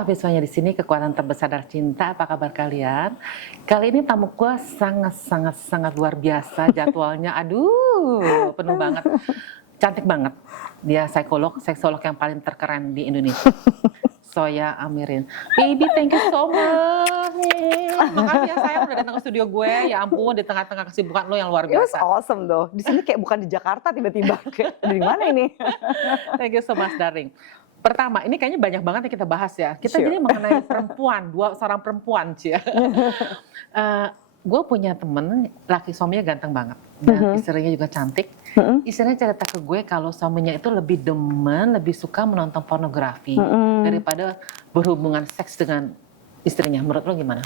mahasiswanya di sini, kekuatan terbesar dari cinta. Apa kabar kalian? Kali ini tamu gue sangat luar biasa jadwalnya. Aduh, penuh banget. Cantik banget. Dia seksolog yang paling terkeren di Indonesia. Zoya Amirin. Baby, thank you so much. Makasih ya sayang udah datang ke studio gue. Ya ampun, di tengah-tengah kesibukan lo yang luar It was biasa. awesome though. Di sini kayak bukan di Jakarta tiba-tiba. Kayak dari mana ini? Thank you so much, darling. Pertama, ini kayaknya banyak banget yang kita bahas ya. Kita Sure. jadi mengenai perempuan, seorang perempuan sih ya. Gue punya temen, laki suaminya ganteng banget. Dan istrinya juga cantik. Istrinya cerita ke gue kalau suaminya itu lebih demen, lebih suka menonton pornografi. Daripada berhubungan seks dengan istrinya. Menurut lo gimana?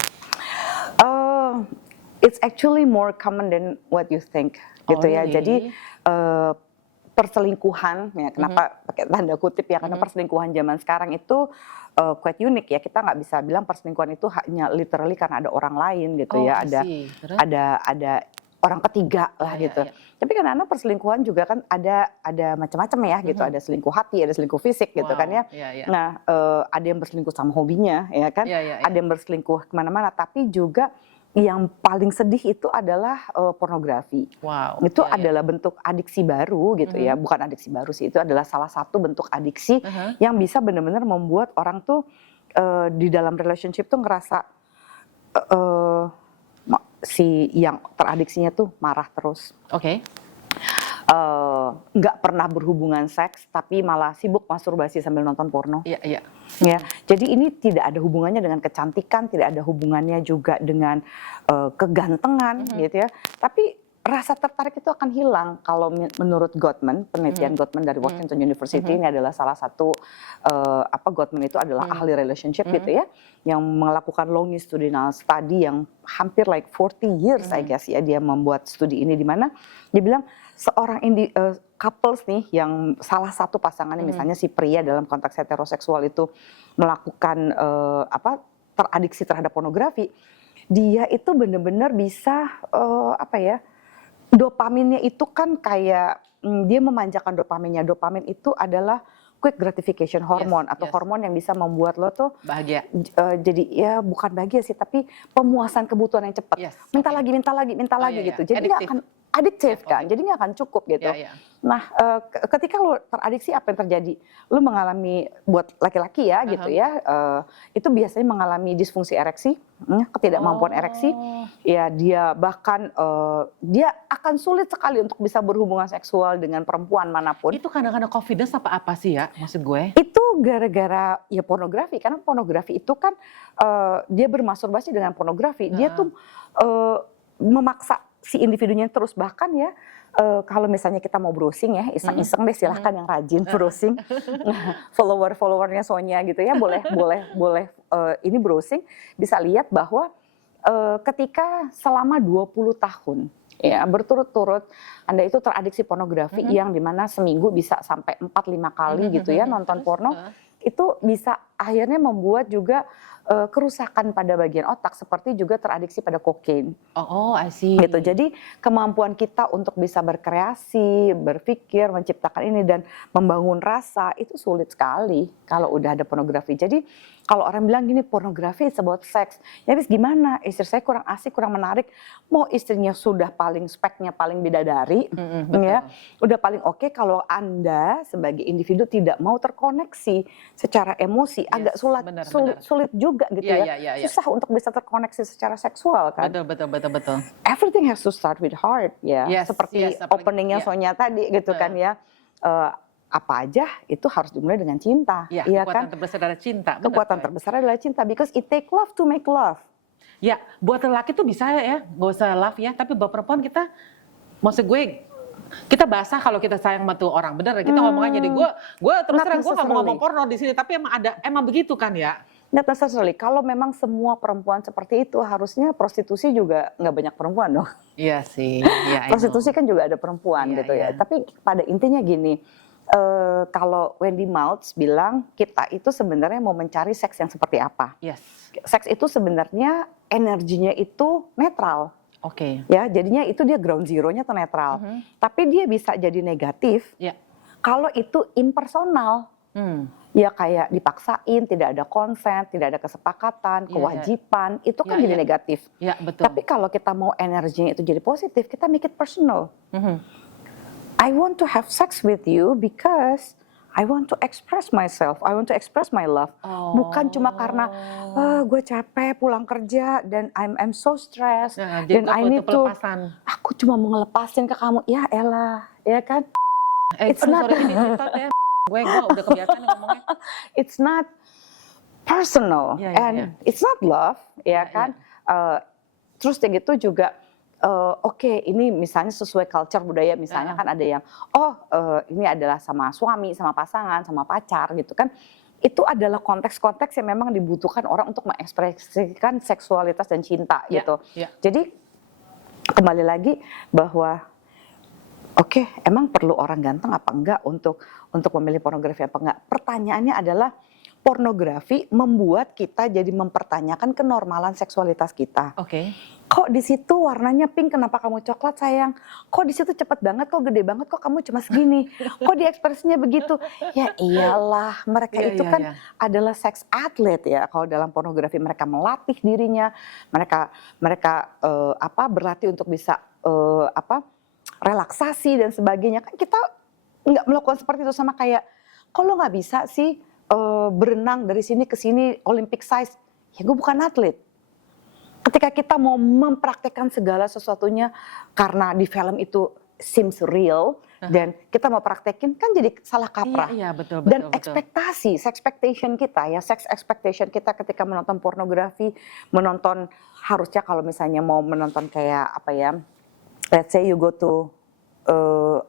It's actually more common than what you think, gitu ya. Really? Jadi perselingkuhan, ya kenapa pakai tanda kutip ya, karena perselingkuhan zaman sekarang itu quite unik ya. Kita nggak bisa bilang perselingkuhan itu hanya literally karena ada orang lain gitu ya. Ada orang ketiga lah gitu. Tapi kadang-kadang perselingkuhan juga kan ada macam-macam ya gitu. Ada selingkuh hati, ada selingkuh fisik gitu kan ya. Nah, ada yang berselingkuh sama hobinya ya kan. Ada yang berselingkuh kemana-mana. Tapi juga yang paling sedih itu adalah pornografi. Itu adalah bentuk adiksi baru gitu ya. Bukan adiksi baru sih, itu adalah salah satu bentuk adiksi yang bisa benar-benar membuat orang tuh di dalam relationship tuh ngerasa si yang teradiksinya tuh marah terus. Nggak pernah berhubungan seks tapi malah sibuk masturbasi sambil nonton porno. Ya, jadi ini tidak ada hubungannya dengan kecantikan, tidak ada hubungannya juga dengan kegantengan gitu ya. Tapi rasa tertarik itu akan hilang kalau menurut Gottman, penelitian Gottman dari Washington University, ini adalah salah satu Gottman itu adalah ahli relationship gitu ya, yang melakukan longitudinal study yang hampir like 40 years I guess ya, dia membuat studi ini di mana dia bilang seorang couples nih yang salah satu pasangannya misalnya si pria dalam konteks heteroseksual itu melakukan teradiksi terhadap pornografi, dia itu benar-benar bisa dopaminnya itu kan kayak dia memanjakan dopaminnya. Dopamin itu adalah quick gratification hormone atau hormon yang bisa membuat lo tuh bahagia. Jadi ya bukan bahagia sih, tapi pemuasan kebutuhan yang cepat. Minta lagi gitu. Jadi nggak akan adiktif kan, jadi nggak akan cukup gitu. Nah, ketika lo teradiksi apa yang terjadi? Lo mengalami, buat laki-laki ya gitu ya, itu biasanya mengalami disfungsi ereksi, ketidakmampuan ereksi. Ya dia bahkan dia akan sulit sekali untuk bisa berhubungan seksual dengan perempuan manapun. Itu kadang-kadang confidence apa sih ya maksud gue? Itu gara-gara ya pornografi, karena pornografi itu kan dia bermasturbasi dengan pornografi, dia tuh memaksa si individunya terus, bahkan ya kalau misalnya kita mau browsing ya, iseng-iseng deh silahkan yang rajin browsing, followernya Sonya gitu ya, boleh ini browsing, bisa lihat bahwa ketika selama 20 tahun ya berturut-turut Anda itu teradiksi pornografi yang dimana seminggu bisa sampai 4-5 kali gitu ya nonton porno, itu bisa akhirnya membuat juga kerusakan pada bagian otak, seperti juga teradiksi pada kokain. I see. Gitu. Jadi kemampuan kita untuk bisa berkreasi, berpikir, menciptakan ini dan membangun rasa itu sulit sekali kalau udah ada pornografi. Jadi kalau orang bilang gini, pornografi it's about sex, ya habis gimana? Istri saya kurang asik, kurang menarik. Mau istrinya sudah paling speknya paling bidadari, ya, udah paling oke. Kalau Anda sebagai individu tidak mau terkoneksi secara emosi, agak sulit juga gitu ya. Susah untuk bisa terkoneksi secara seksual kan. Betul. Everything has to start with heart ya. Seperti openingnya Sonya tadi gitu kan ya. Apa aja itu harus dimulai dengan cinta. Kekuatan terbesar adalah cinta. Kekuatan terbesar adalah cinta, because it take love to make love. Ya, buat lelaki tuh bisa ya, gak usah love ya. Tapi buat perempuan kita, maksud gue, kita basah kalau kita sayang sama tuh orang. Bener, kita ngomong aja deh. Gue terus terang gue gak mau ngomong porno di sini, tapi emang begitu kan ya. Not necessarily. Kalau memang semua perempuan seperti itu, harusnya prostitusi juga nggak banyak perempuan dong. Iya sih. Prostitusi kan juga ada perempuan gitu ya. Tapi pada intinya gini, kalau Wendy Maltz bilang kita itu sebenarnya mau mencari seks yang seperti apa. Seks itu sebenarnya energinya itu netral. Ya, jadinya itu dia ground zero-nya tuh netral. Tapi dia bisa jadi negatif kalau itu impersonal. Ya kayak dipaksain, tidak ada konsen, tidak ada kesepakatan, kewajiban, itu kan jadi negatif. Iya, betul. Tapi kalau kita mau energinya itu jadi positif, kita make it personal. I want to have sex with you because I want to express myself, I want to express my love. Bukan cuma karena gue capek pulang kerja dan I'm so stressed dan I need to, aku cuma mau ngelepasin ke kamu. Ya elah, ya kan? It's not. Gue udah kebiasaan ngomongnya. It's not personal and it's not love, ya kan? Terus kayak gitu juga. Oke, ini misalnya sesuai culture budaya, misalnya kan ada yang ini adalah sama suami, sama pasangan, sama pacar gitu kan. Itu adalah konteks-konteks yang memang dibutuhkan orang untuk mengekspresikan seksualitas dan cinta gitu. Jadi kembali lagi bahwa oke, emang perlu orang ganteng apa enggak untuk memilih pornografi apa enggak? Pertanyaannya adalah pornografi membuat kita jadi mempertanyakan kenormalan seksualitas kita. Kok di situ warnanya pink, kenapa kamu coklat sayang? Kok di situ cepet banget, kok gede banget, kok kamu cuma segini? Kok di ekspresinya begitu? Ya iyalah, mereka itu kan adalah seks atlet ya. Kalau dalam pornografi mereka melatih dirinya, mereka berlatih untuk bisa relaksasi dan sebagainya. Kan kita nggak melakukan seperti itu, sama kayak, kok lo nggak bisa sih berenang dari sini ke sini Olympic size? Ya gue bukan atlet. Ketika kita mau mempraktekkan segala sesuatunya karena di film itu seems real dan kita mau praktekin kan jadi salah kaprah. Betul. Dan ekspektasi, sex expectation kita ketika menonton pornografi, menonton harusnya kalau misalnya mau menonton kayak apa ya, let's say you go to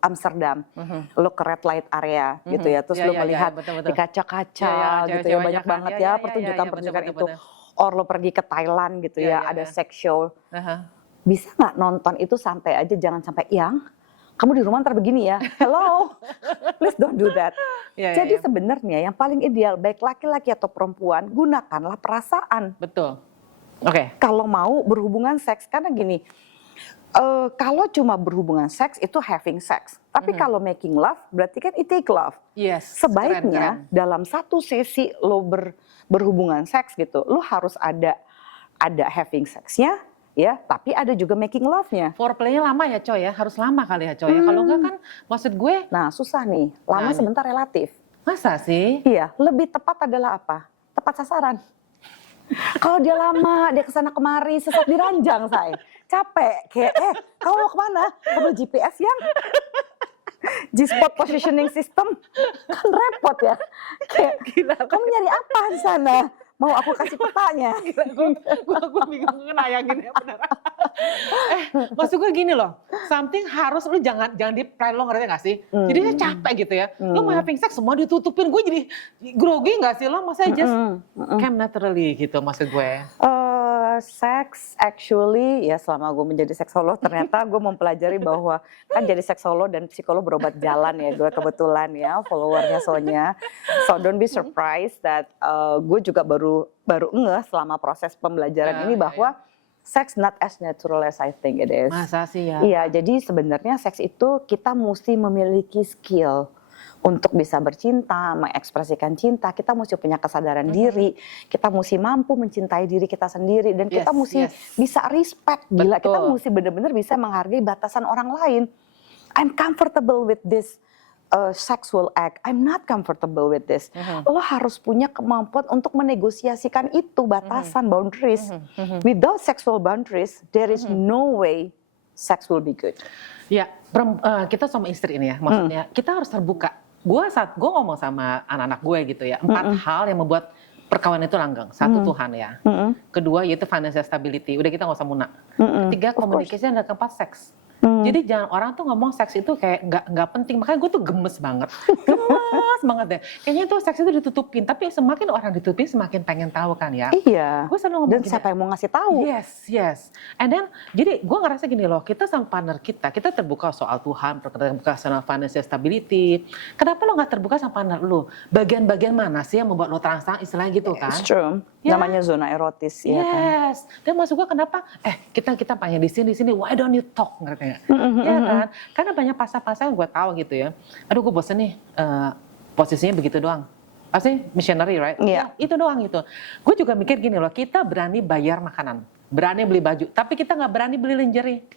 Amsterdam, lo ke red light area gitu ya, terus lo melihat di kaca-kaca gitu ya, banyak banget ya pertunjukan-pertunjukan itu. Or lo pergi ke Thailand gitu ada sex show. Bisa nggak nonton itu santai aja, jangan sampai yang kamu di rumah ntar begini ya. Hello, please don't do that. Jadi sebenarnya yang paling ideal baik laki-laki atau perempuan, gunakanlah perasaan. Betul. Kalau mau berhubungan seks, karena gini, kalau cuma berhubungan seks itu having sex. Tapi kalau making love berarti kan it take love. Sebaiknya keren. Dalam satu sesi lo berhubungan seks gitu, lo harus ada having sexnya, ya, tapi ada juga making love-nya. Foreplay-nya lama ya coy ya, harus lama kali ya coy ya. Kalau enggak kan maksud gue. Nah susah nih, lama sebentar relatif. Masa sih? Iya, lebih tepat adalah apa? Tepat sasaran. Kalau dia lama, dia kesana kemari, sesat di ranjang say. Capek, kayak kamu mau kemana? Kamu GPS yang G-spot positioning system kan repot ya. Kayak gila, kamu nyari apa di sana? Mau aku kasih petanya? Gue bingung ngenayanginnya bener. Maksud gue gini loh, something harus lu jangan di-plan lo, ngerti gak sih? Jadinya capek gitu ya. Lo mau having sex semua ditutupin, gue jadi grogi gak sih lo? Masa just came naturally gitu maksud gue. Sex actually ya selama gue menjadi seksolog ternyata gue mempelajari bahwa kan jadi seksolog dan psikolog berobat jalan ya, gue kebetulan ya followernya Sonya. So don't be surprised that gue juga baru ngeh selama proses pembelajaran ini bahwa sex not as natural as I think it is. Masa sih ya? Iya, jadi sebenarnya seks itu kita mesti memiliki skill. Untuk bisa bercinta, mengekspresikan cinta, kita mesti punya kesadaran diri, kita mesti mampu mencintai diri kita sendiri, dan kita mesti bisa respect. Gila, kita mesti benar-benar bisa menghargai batasan orang lain. I'm comfortable with this sexual act, I'm not comfortable with this. Lo harus punya kemampuan untuk menegosiasikan itu, batasan, boundaries. Without sexual boundaries, there is no way sex will be good. Ya, kita sama istri ini ya, maksudnya kita harus terbuka. Gue ngomong sama anak-anak gue gitu ya, 4 hal yang membuat perkawinan itu langgeng. 1 Tuhan ya, kedua yaitu financial stability, udah kita nggak usah munak. Ketiga communication, dan keempat seks. Jadi jangan orang tuh ngomong seks itu kayak nggak penting, makanya gue tuh gemes banget deh. Kayaknya tuh seks itu ditutupin, tapi semakin orang ditutupin semakin pengen tahu kan ya. Iya. Gue selalu ngomong dan siapa yang mau ngasih tahu? Yes. And then jadi gue ngerasa gini loh, kita sama partner kita terbuka soal Tuhan, terbuka soal financial stability. Kenapa lo nggak terbuka sama partner lo? Bagian-bagian mana sih yang membuat lo terangsang, istilahnya gitu kan? It's true. Namanya zona erotis ya kan. Yes. Dan maksud gue kenapa? Kita pengen di sini. Why don't you talk? Ngerti nggak? Ya kan? Karena banyak pasal-pasal yang gue tahu gitu ya. Aduh gue bosen nih. Posisinya begitu doang. pasti missionary, right? Iya. Ya, itu doang gitu. Gue juga mikir gini loh, kita berani bayar makanan, berani beli baju, tapi kita nggak berani beli lingerie.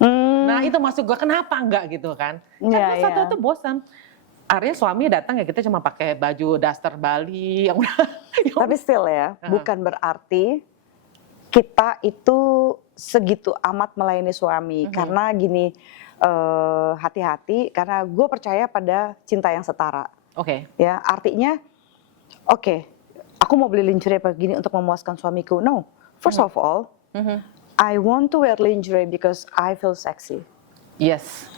Nah itu maksud gue, kenapa enggak gitu kan? Karena satu itu bosan. Arya suami datang ya kita cuma pakai baju daster Bali yang udah. Tapi still ya, bukan berarti kita itu segitu amat melayani suami. Karena gini, hati-hati karena gue percaya pada cinta yang setara. Oke. Ya, artinya oke, aku mau beli lingerie begini untuk memuaskan suamiku. No, first of all, I want to wear lingerie because I feel sexy. Yes.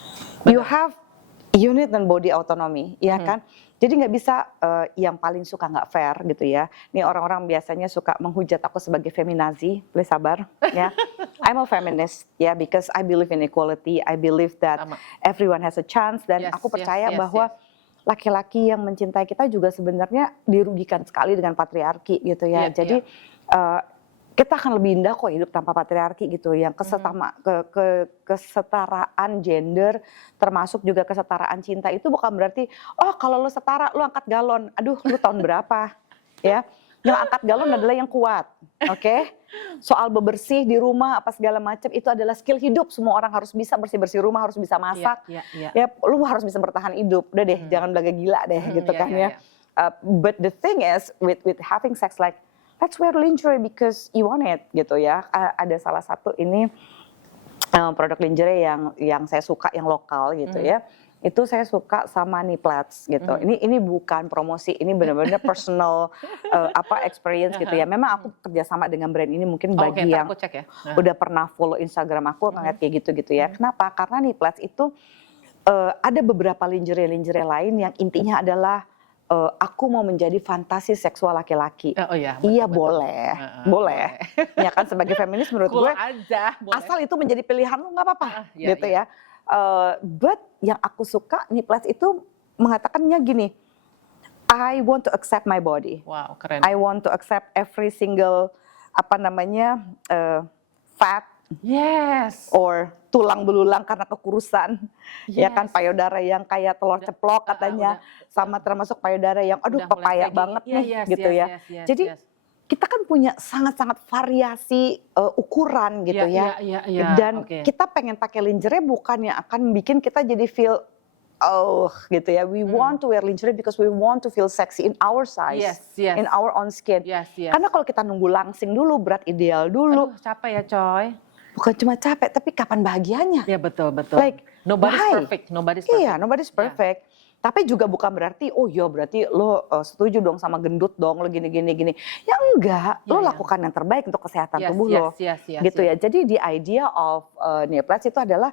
You need dan body autonomy, ya kan? Jadi nggak bisa yang paling suka nggak fair gitu ya. Nih orang-orang biasanya suka menghujat aku sebagai feminazi, boleh sabar ya. I'm a feminist ya, because I believe in equality. I believe that everyone has a chance dan aku percaya bahwa laki-laki yang mencintai kita juga sebenarnya dirugikan sekali dengan patriarki gitu ya. Jadi kita akan lebih indah kok hidup tanpa patriarki gitu, yang kesetaraan gender termasuk juga kesetaraan cinta itu bukan berarti oh kalau lu setara lu angkat galon, aduh lu tahun berapa ya, yang angkat galon adalah yang kuat, oke? Soal bebersih di rumah apa segala macam itu adalah skill hidup, semua orang harus bisa bersih-bersih rumah, harus bisa masak, ya lu harus bisa bertahan hidup, udah deh jangan belaga gila deh gitu kan ya. But the thing is with having sex, like let's wear lingerie because you want it gitu ya. Ada salah satu ini produk lingerie yang saya suka yang lokal gitu ya. Itu saya suka sama Niplats gitu. Ini bukan promosi, ini benar-benar personal experience gitu ya. Memang aku kerjasama dengan brand ini mungkin bagi yang udah pernah follow Instagram aku ngeliat kayak gitu ya. Kenapa? Karena Niplats itu ada beberapa lingerie lain yang intinya adalah aku mau menjadi fantasi seksual laki-laki. Iya boleh. Ya kan sebagai feminis menurut gue aja, asal itu menjadi pilihan lu nggak apa-apa gitu ya. But yang aku suka Niplats itu mengatakannya gini, I want to accept my body. Wow, keren. I want to accept every single fat. Yes. Or tulang belulang karena kekurusan, ya kan payudara yang kayak telur ceplok katanya, sama termasuk payudara yang aduh pepaya banget nih gitu ya. Jadi kita kan punya sangat-sangat variasi ukuran gitu ya. Dan kita pengen pakai lingerie bukan yang akan bikin kita jadi feel gitu ya. We want to wear lingerie because we want to feel sexy in our size, in our own skin. Karena kalau kita nunggu langsing dulu, berat ideal dulu, capek ya coy. Bukan cuma capek, tapi kapan bahagianya? Ya betul. Like, nobody's perfect. Iya, nobody's perfect. Tapi juga bukan berarti, oh iya berarti lo setuju dong sama gendut dong, lo gini. Ya enggak, lo lakukan yang terbaik untuk kesehatan tubuh lo. Gitu ya. Jadi the idea of Niplats itu adalah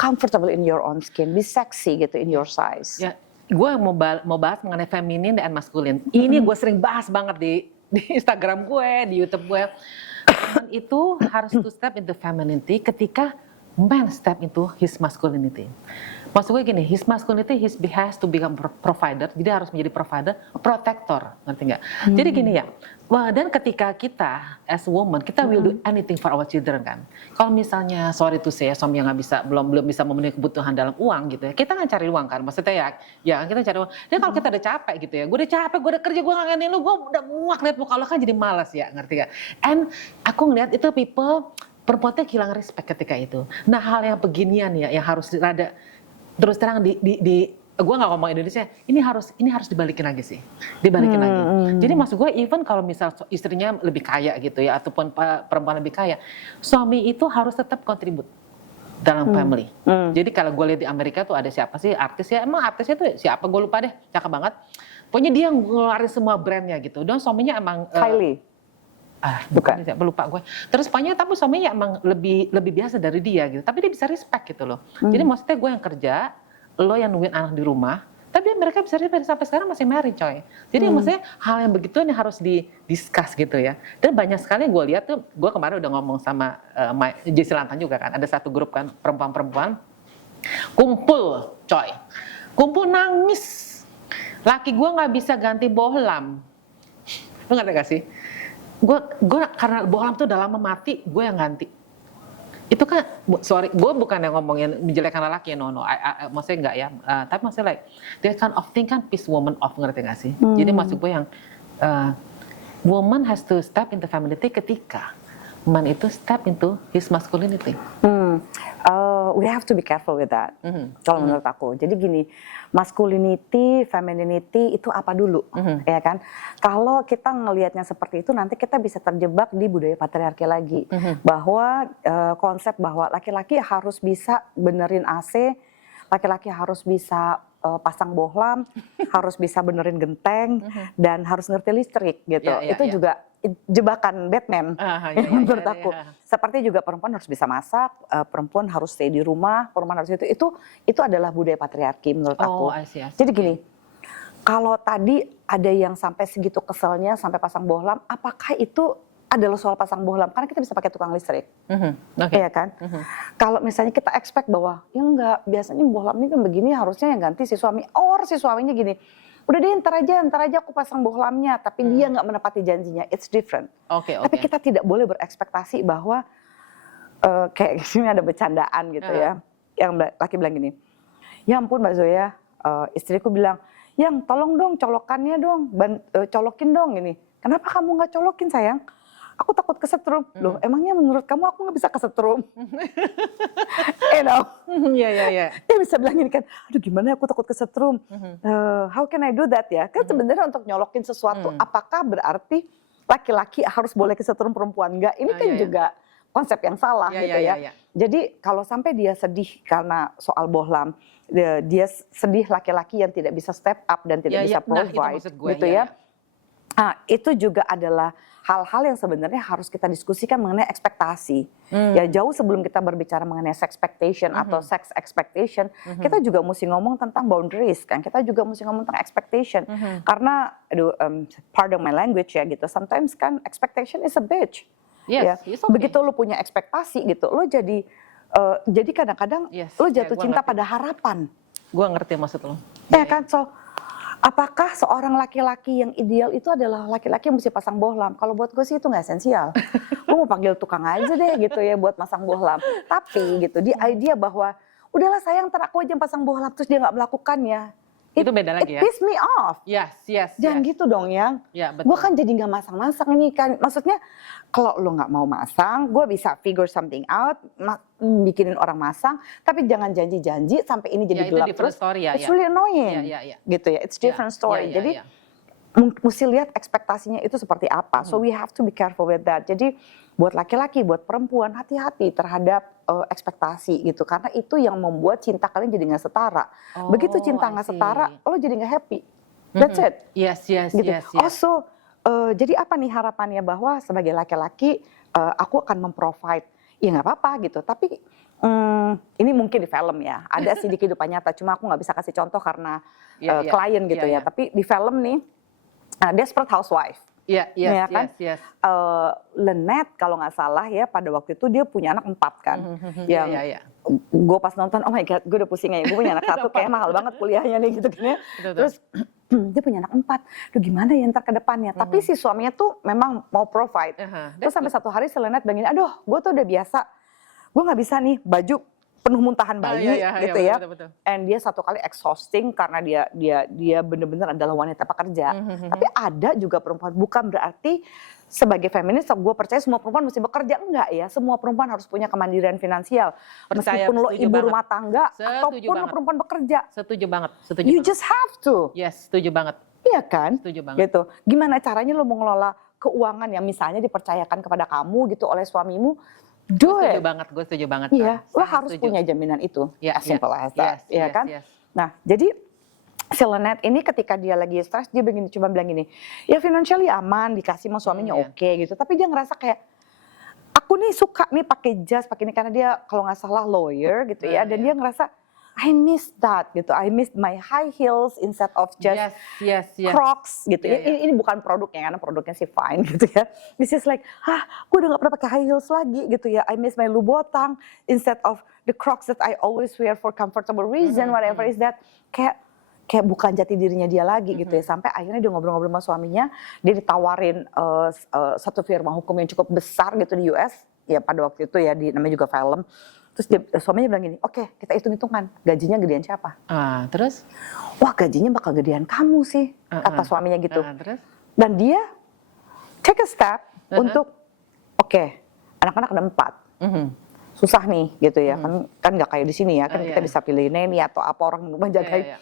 comfortable in your own skin, be sexy gitu in your size. Ya, gue mau bahas mengenai feminin dan maskulin. Ini gue sering bahas banget di Instagram gue, di YouTube gue. Man itu harus to step into femininity ketika man step into his masculinity. Maksud gue gini, his masculinity has to become provider, jadi harus menjadi provider, protector, ngerti nggak? Jadi gini ya, dan ketika kita as woman, kita will do anything for our children kan. Kalau misalnya sorry to say, suami yang belum bisa memenuhi kebutuhan dalam uang gitu ya, kita kan cari uang kan, maksudnya ya kita cari uang. Dan kalau kita udah capek gitu ya, gue udah capek, gue udah kerja, gue nggak ngantin lu, gue udah muak liat muka lo kan jadi malas ya, ngerti gak? And aku ngeliat itu perempuannya hilang respect ketika itu. Nah hal yang beginian ya, yang harus rada terus terang gue nggak ngomong Indonesia, ini harus dibalikin lagi sih, dibalikin lagi. Jadi maksud gue even kalau misal istrinya lebih kaya gitu ya, ataupun perempuan lebih kaya, suami itu harus tetap kontribut dalam family. Jadi kalau gue lihat di Amerika tuh ada siapa sih artis ya, emang artisnya tuh siapa gue lupa deh, cakep banget. Pokoknya dia ngeluarin semua brandnya gitu, dan suaminya emang Kylie. Bukan, lupa gue. Terus tapi suaminya emang lebih biasa dari dia gitu. Tapi dia bisa respect gitu loh. Jadi maksudnya gue yang kerja, lo yang nungguin anak di rumah, tapi mereka bisa respect sampai sekarang masih married coy. Jadi maksudnya hal yang begitu ini harus di-discuss gitu ya. Dan banyak sekali gue lihat tuh, gue kemarin udah ngomong sama Jesse Lantan juga kan, ada satu grup kan perempuan-perempuan kumpul coy. Kumpul nangis. Laki gue nggak bisa ganti bohlam. Lo ngerti gak sih? Gue karena bohlam tuh udah lama mati, gue yang ganti. Itu kan, sorry, gue bukan yang ngomongin menjelekkan lelaki, no, maksudnya enggak ya, tapi maksudnya like, that kind of thing kan piss woman off, ngerti gak sih? Jadi maksud gue yang, woman has to step into femininity ketika man itu step into his masculinity. We have to be careful with that. Kalau menurut aku. Jadi gini, masculinity, femininity itu apa dulu, ya kan? Kalau kita ngelihatnya seperti itu, nanti kita bisa terjebak di budaya patriarki lagi, bahwa konsep bahwa laki-laki harus bisa benerin AC, laki-laki harus bisa pasang bohlam, harus bisa benerin genteng, dan harus ngerti listrik gitu. Itu juga jebakan Batman menurut aku. Seperti juga perempuan harus bisa masak, perempuan harus stay di rumah, perempuan harus itu adalah budaya patriarki menurut aku. I see. Jadi gini, kalau tadi ada yang sampai segitu keselnya sampai pasang bohlam, apakah itu adalah soal pasang bohlam? Karena kita bisa pakai tukang listrik, iya kan? Kalau misalnya kita expect bahwa ya enggak, biasanya bohlam ini kan begini, harusnya yang ganti si suami, or si suaminya gini. Udah deh, ntar aja aku pasang bohlamnya, tapi dia nggak menepati janjinya. It's different. Tapi kita tidak boleh berekspektasi bahwa kayak sini ada bercandaan gitu ya. Yang laki bilang gini, ya ampun Mbak Zoya, istriku bilang, yang tolong dong colokannya dong, colokin dong ini. Kenapa kamu nggak colokin sayang? Aku takut kesetrum. Loh, emangnya menurut kamu aku nggak bisa kesetrum? Iya. Dia bisa bilang gini kan, aduh gimana aku takut kesetrum. How can I do that ya? Kan sebenarnya untuk nyolokin sesuatu, apakah berarti laki-laki harus boleh kesetrum perempuan? Enggak, ini kan juga konsep yang salah gitu ya. Jadi kalau sampai dia sedih karena soal bohlam, dia sedih laki-laki yang tidak bisa step up dan tidak bisa provide gitu ya. Nah, itu juga adalah hal-hal yang sebenarnya harus kita diskusikan mengenai ekspektasi. Ya jauh sebelum kita berbicara mengenai sex expectation atau sex expectation, kita juga mesti ngomong tentang boundaries kan. Kita juga mesti ngomong tentang expectation. Karena pardon my language ya gitu. Sometimes kan expectation is a bitch. Yes, Ya. Begitu lo punya ekspektasi gitu, lo jadi kadang-kadang lo jatuh cinta pada harapan. Gua ngerti maksud lo. Ya kan, so apakah seorang laki-laki yang ideal itu adalah laki-laki yang mesti pasang bohlam? Kalau buat gue sih itu nggak esensial. Gue mau panggil tukang aja deh gitu ya buat pasang bohlam. Tapi gitu, di idea bahwa udahlah sayang ntar aku aja yang pasang bohlam terus dia nggak melakukannya. Itu beda lagi ya? It piss me off. Yes. Jangan gitu dong yang. Ya, gue kan jadi nggak masang-masang ini kan. Maksudnya kalau lo nggak mau masang, gue bisa figure something out, bikinin orang masang. Tapi jangan janji-janji sampai ini jadi gelap terus. Story, it's really annoying. Gitu ya, it's different story. Jadi mesti lihat ekspektasinya itu seperti apa. So we have to be careful with that. Jadi buat laki-laki, buat perempuan, hati-hati terhadap ekspektasi gitu. Karena itu yang membuat cinta kalian jadi nggak setara. Begitu cinta nggak setara, lo jadi nggak happy. That's it. Yes. Gitu. Also, jadi apa nih harapannya bahwa sebagai laki-laki aku akan memprovide. Ya nggak apa-apa gitu. Tapi ini mungkin di film ya. Ada sih di kehidupan nyata. Cuma aku nggak bisa kasih contoh karena klien gitu ya. Tapi di film nih, Desperate Housewife. Iya, kan? Lynette kalau nggak salah ya pada waktu itu dia punya anak 4 kan. Yang gue pas nonton, oh my god, gue udah pusing aja. Gue punya anak 1 kayak mahal banget kuliahnya nih gitu kan ya. Terus dia punya anak 4, duh gimana ya ntar ke depannya. Tapi si suaminya tuh memang mau provide. Terus sampai satu hari si Lynette bilang gini, aduh gue tuh udah biasa, gue nggak bisa nih baju penuh muntahan bayi gitu ya. Betul. And dia satu kali exhausting karena dia benar-benar adalah wanita pekerja. Tapi ada juga perempuan, bukan berarti sebagai feminis gue percaya semua perempuan mesti bekerja, enggak ya. Semua perempuan harus punya kemandirian finansial. Meskipun lo ibu rumah tangga ataupun lo perempuan bekerja. Setuju banget. You just have to. Yes, setuju banget. Iya kan? Setuju banget. Gitu. Gimana caranya lo mengelola keuangan yang misalnya dipercayakan kepada kamu gitu oleh suamimu? Gue setuju banget. Iya, lo harus punya jaminan itu. As simple as that, ya kan? Nah, jadi si Lynette ini ketika dia lagi stres, dia cuma bilang gini, ya financially aman, dikasih sama suaminya oke gitu. Tapi dia ngerasa kayak, aku nih suka nih pakai jas, pakai ini karena dia kalau nggak salah lawyer gitu ya. Dan dia ngerasa, I miss that gitu. I miss my high heels instead of just Crocs gitu. Ini bukan produknya, karena produknya sih fine gitu ya. This is like, gue udah gak pernah pakai high heels lagi gitu ya. I miss my Louboutin instead of the Crocs that I always wear for comfortable reason, whatever is that. Kayak bukan jati dirinya dia lagi gitu ya. Sampai akhirnya dia ngobrol-ngobrol sama suaminya, dia ditawarin satu firma hukum yang cukup besar gitu di US. ya pada waktu itu ya namanya juga film. Terus suaminya bilang gini, oke kita hitung-hitungan gajinya gedean siapa? Terus? Wah gajinya bakal gedean kamu sih, kata suaminya gitu. Terus? Dan dia take a step untuk oke, anak-anak ada 4. Susah nih gitu ya, kan nggak kayak di sini ya, kan kita bisa pilih neni atau apa orang menjagain.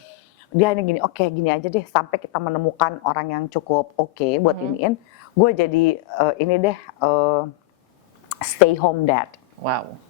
Dia hanya gini, oke gini aja deh sampai kita menemukan orang yang cukup oke buat iniin, gue jadi ini deh stay home dad. Wow.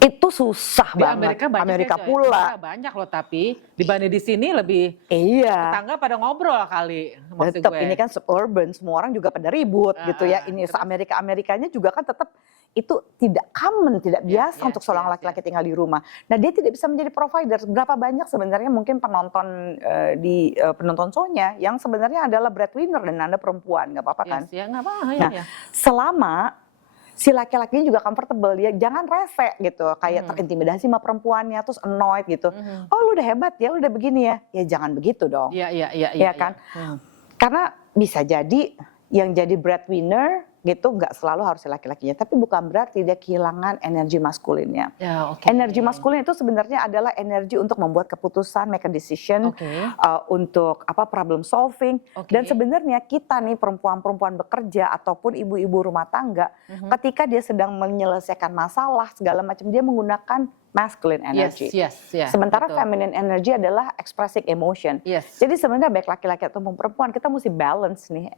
Itu susah Di banget. Amerika pula. Banyak loh, tapi dibanding di sini lebih tetangga pada ngobrol kali. Maksud tetap gue. ini kan suburban, semua orang juga pada ribut gitu ya. Ini Amerikanya juga kan tetap itu tidak common, tidak biasa untuk seorang laki-laki tinggal di rumah. Nah dia tidak bisa menjadi provider. Berapa banyak sebenarnya mungkin penonton di penonton show-nya yang sebenarnya adalah breadwinner dan Anda perempuan, nggak apa-apa kan? Ya nggak apa-apa. Nah selama si laki-lakinya juga comfortable, dia jangan rese gitu, kayak terintimidasi sama perempuannya, terus annoyed gitu. Oh lu udah hebat ya, lu udah begini ya, ya jangan begitu dong. Iya kan? Karena bisa jadi yang jadi breadwinner gitu nggak selalu harus laki-lakinya, tapi bukan berarti dia kehilangan energi maskulinnya. Energi maskulin itu sebenarnya adalah energi untuk membuat keputusan, make a decision, untuk problem solving. Dan sebenarnya kita nih perempuan-perempuan bekerja ataupun ibu-ibu rumah tangga, ketika dia sedang menyelesaikan masalah segala macam, dia menggunakan masculine energy. Sementara feminine energy adalah expressing emotion. Jadi sebenarnya baik laki-laki ataupun perempuan kita mesti balance nih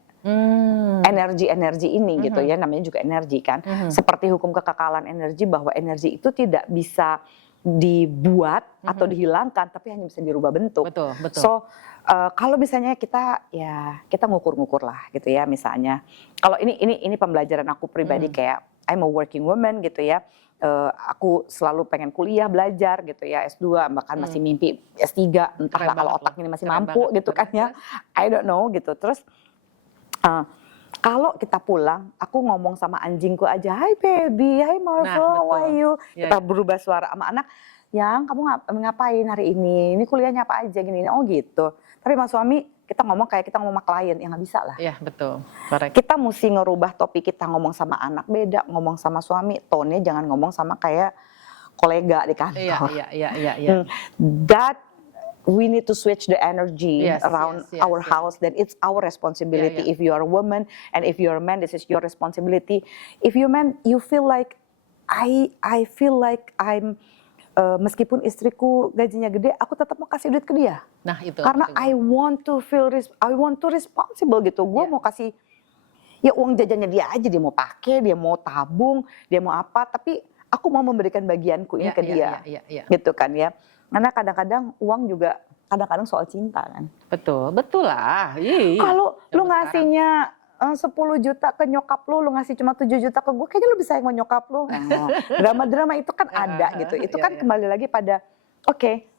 energi-energi ini gitu ya, namanya juga energi kan. Seperti hukum kekekalan energi bahwa energi itu tidak bisa dibuat atau dihilangkan, tapi hanya bisa dirubah bentuk. So kalau misalnya kita ngukur-ngukur lah gitu ya, misalnya kalau ini pembelajaran aku pribadi kayak I'm a working woman gitu ya. Aku selalu pengen kuliah, belajar gitu ya, S2, bahkan masih mimpi S3, entahlah kalau otak ini masih mampu gitu kan ya, I don't know gitu. Terus kalau kita pulang, aku ngomong sama anjingku aja, hi baby, hi Marvel, how are you? Kita berubah suara sama anak, yang kamu ngapain hari ini kuliahnya apa aja gini, oh gitu. Tapi sama suami, kita ngomong kayak kita ngomong sama klien, ya nggak bisa lah. Iya betul. Correct. Kita mesti ngerubah topik kita ngomong sama anak beda, ngomong sama suami, tone-nya jangan ngomong sama kayak kolega di kantor. Iya. That we need to switch the energy around our house. Then it's our responsibility. If you are a woman and if you are a man, this is your responsibility. If you man, you feel like I feel like I'm meskipun istriku gajinya gede, aku tetap mau kasih duit ke dia. Nah itu. Karena I want to responsible gitu. Gue mau kasih ya uang jajannya dia aja, dia mau pakai, dia mau tabung, dia mau apa. Tapi aku mau memberikan bagianku ini ke dia, gitu kan ya. Karena kadang-kadang uang juga kadang-kadang soal cinta kan. Betul lah. Kalau lu ngasihnya 10 juta ke nyokap lu ngasih cuma 7 juta ke gue, kayaknya lu bisa sayang sama nyokap lu. Drama-drama itu kan ada gitu. Itu kan kembali lagi pada,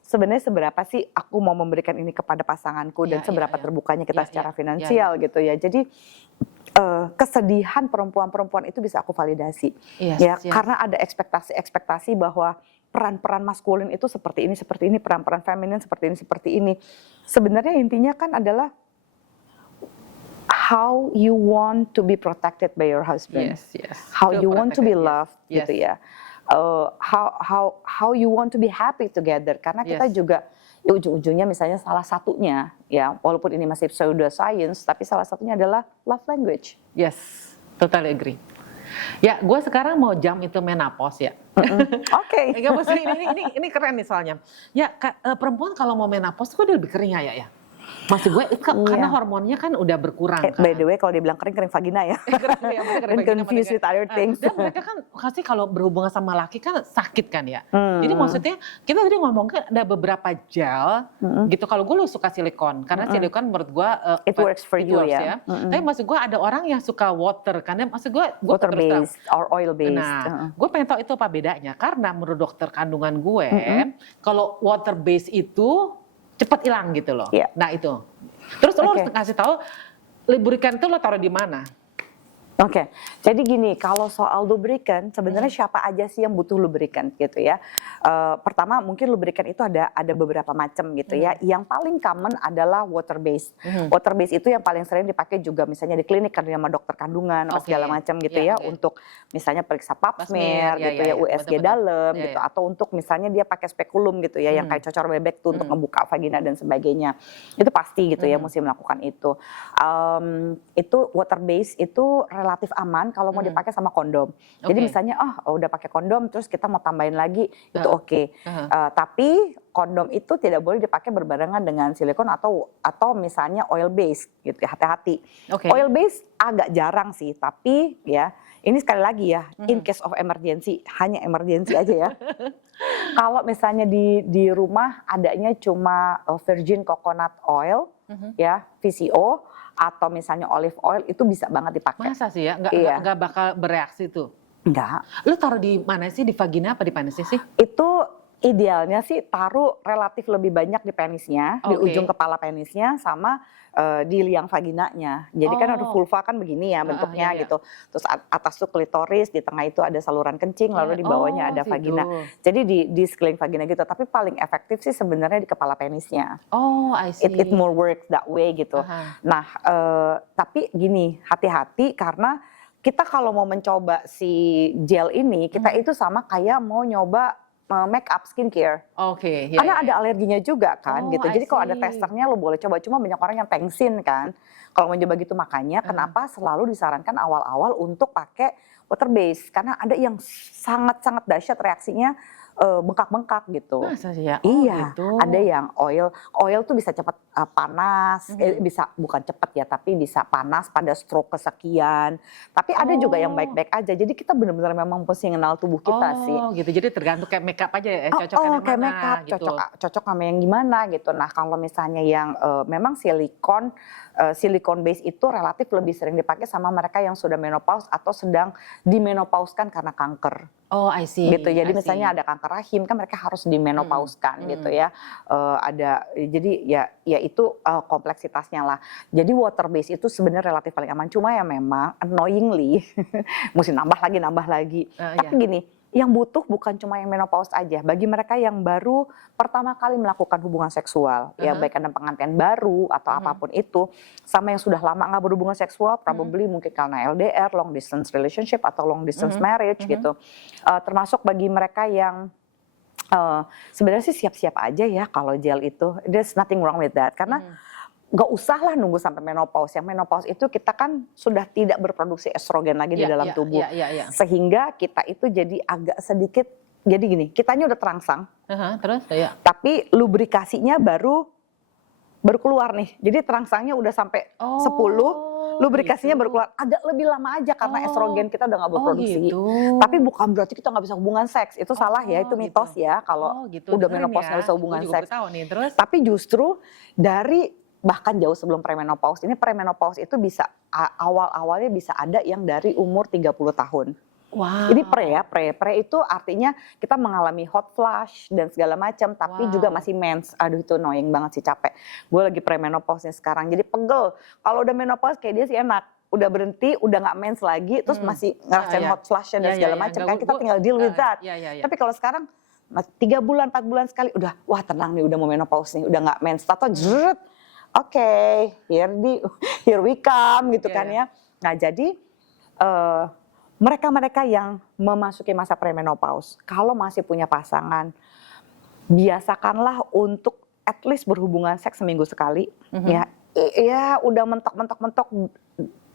sebenarnya seberapa sih aku mau memberikan ini kepada pasanganku dan seberapa terbukanya kita secara finansial gitu ya. Jadi kesedihan perempuan-perempuan itu bisa aku validasi. Karena ada ekspektasi bahwa peran-peran maskulin itu seperti ini, peran-peran feminin seperti ini. Sebenarnya intinya kan adalah how you want to be protected by your husband, how you want to be loved, gitu ya, how you want to be happy together. Karena kita juga ujung-ujungnya misalnya salah satunya ya, walaupun ini masih pseudo science, tapi salah satunya adalah love language. Totally agree. Ya, gue sekarang mau jam itu menopause ya. Enggak, maksudnya ini keren nih soalnya. Ya, perempuan kalau mau menopause kok dia lebih kering ya. Maksud gue karena hormonnya kan udah berkurang kan. By the way kalau dibilang kering vagina ya. Kering confused with other things. Dan mereka kan pasti kalau berhubungan sama laki kan sakit kan ya. Jadi maksudnya kita tadi ngomongin ada beberapa gel gitu. Kalau gue suka silikon karena silikon menurut gue it works for you ya. Tapi maksud gue ada orang yang suka water karena maksud gue water based or oil based. Nah, gue pengen tahu itu apa bedanya karena menurut dokter kandungan gue kalau water based itu cepat hilang gitu loh. Nah itu. Terus lo harus kasih tahu lubrikan itu lo taruh di mana? Oke, jadi gini, kalau soal lubrikan, sebenarnya siapa aja sih yang butuh lubrikan gitu ya? Pertama mungkin lubrikan itu ada beberapa macam gitu ya. Yang paling common adalah water base. Water base itu yang paling sering dipakai juga misalnya di klinik kan sama dokter kandungan apa segala macam gitu ya, untuk misalnya periksa pap smear gitu ya, USG dalam gitu, atau untuk misalnya dia pakai spekulum gitu ya, yang kayak cocor bebek tuh untuk ngebuka vagina dan sebagainya. Itu pasti gitu ya, mesti melakukan itu. Itu water base itu relatif aman kalau mau dipakai sama kondom. Jadi misalnya udah pakai kondom terus kita mau tambahin lagi itu oke. Tapi kondom itu tidak boleh dipakai berbarengan dengan silikon atau misalnya oil base gitu ya, hati-hati. Oil base agak jarang sih, tapi ya ini sekali lagi ya, in case of emergency, hanya emergency aja ya. Kalau misalnya di rumah adanya cuma virgin coconut oil ya, VCO, atau misalnya olive oil, itu bisa banget dipakai. Masa sih ya? Nggak bakal bereaksi tuh? Enggak. Lu taruh di mana sih? Di vagina apa di penisnya sih? Itu idealnya sih taruh relatif lebih banyak di penisnya, di ujung kepala penisnya sama di liang vaginanya. Jadi kan ada vulva kan begini ya bentuknya gitu. Terus atas tuh klitoris, di tengah itu ada saluran kencing, lalu di bawahnya ada vagina. Jadi di sekeliling vagina gitu. Tapi paling efektif sih sebenarnya di kepala penisnya. Oh, I see. It more work that way gitu. Nah, tapi gini, hati-hati karena kita kalau mau mencoba si gel ini, kita itu sama kayak mau nyoba make up skincare. Karena ada alerginya juga kan gitu. Jadi kalau ada testernya lo boleh coba, cuma banyak orang yang tengsin kan. Kalau mau coba gitu, makanya kenapa selalu disarankan awal-awal untuk pakai water base, karena ada yang sangat-sangat dahsyat reaksinya, bengkak-bengkak gitu. Masa sih ya? Iya, Gitu. ada yang oil tuh bisa cepat panas, bisa bukan cepat ya, tapi bisa panas pada stroke kesekian. Tapi ada juga yang baik-baik aja. Jadi kita benar-benar memang mesti kenal tubuh kita sih. Oh gitu, jadi tergantung kayak makeup aja ya, cocok yang Kayak mana makeup, gitu. cocok sama yang gimana gitu. Nah kalau misalnya yang memang silikon base itu relatif lebih sering dipakai sama mereka yang sudah menopause atau sedang dimenopauskan karena kanker. Oh, I see. Gitu. Jadi misalnya ada kanker rahim kan mereka harus dimenopauskan gitu ya. Jadi ya itu kompleksitasnya lah. Jadi water base itu sebenarnya relatif paling aman. Cuma ya memang annoyingly mesti nambah lagi. Tapi gini, yang butuh bukan cuma yang menopause aja. Bagi mereka yang baru pertama kali melakukan hubungan seksual, ya baik ada pengantin baru atau apapun itu, sama yang sudah lama nggak berhubungan seksual, probably mungkin karena LDR, long distance relationship atau long distance marriage gitu. Termasuk bagi mereka yang sebenarnya sih siap-siap aja ya kalau gel itu. There's nothing wrong with that. Karena nggak usah lah nunggu sampai menopause. Yang menopause itu kita kan sudah tidak berproduksi estrogen lagi di dalam tubuh. Sehingga kita itu jadi agak sedikit, jadi gini, kitanya udah terangsang. Terus? Tapi lubrikasinya baru keluar nih. Jadi terangsangnya udah sampai 10, lubrikasinya baru keluar. Agak lebih lama aja karena estrogen kita udah nggak berproduksi. Tapi bukan berarti kita nggak bisa hubungan seks. Itu salah ya, itu mitos ya. Kalau udah menopause nggak bisa hubungan seks. Tapi justru dari bahkan jauh sebelum premenopause. Ini premenopause itu bisa awal-awalnya bisa ada yang dari umur 30 tahun. Wow. Ini pre itu artinya kita mengalami hot flush dan segala macam, tapi juga masih mens. Aduh itu annoying banget sih, capek. Gue lagi premenopause nih sekarang, jadi pegel. Kalau udah menopause kayak dia sih enak. Udah berhenti, udah nggak mens lagi, terus masih ngerasain hot flush dan segala macam. Kan kita tinggal deal with that. Tapi kalau sekarang 3 bulan, 4 bulan sekali, udah wah tenang nih, udah mau menopause nih, udah nggak mens. Atau jeret. Oke, here we come gitu kan ya. Nah jadi mereka-mereka yang memasuki masa premenopause, kalau masih punya pasangan, biasakanlah untuk at least berhubungan seks seminggu sekali. Ya udah mentok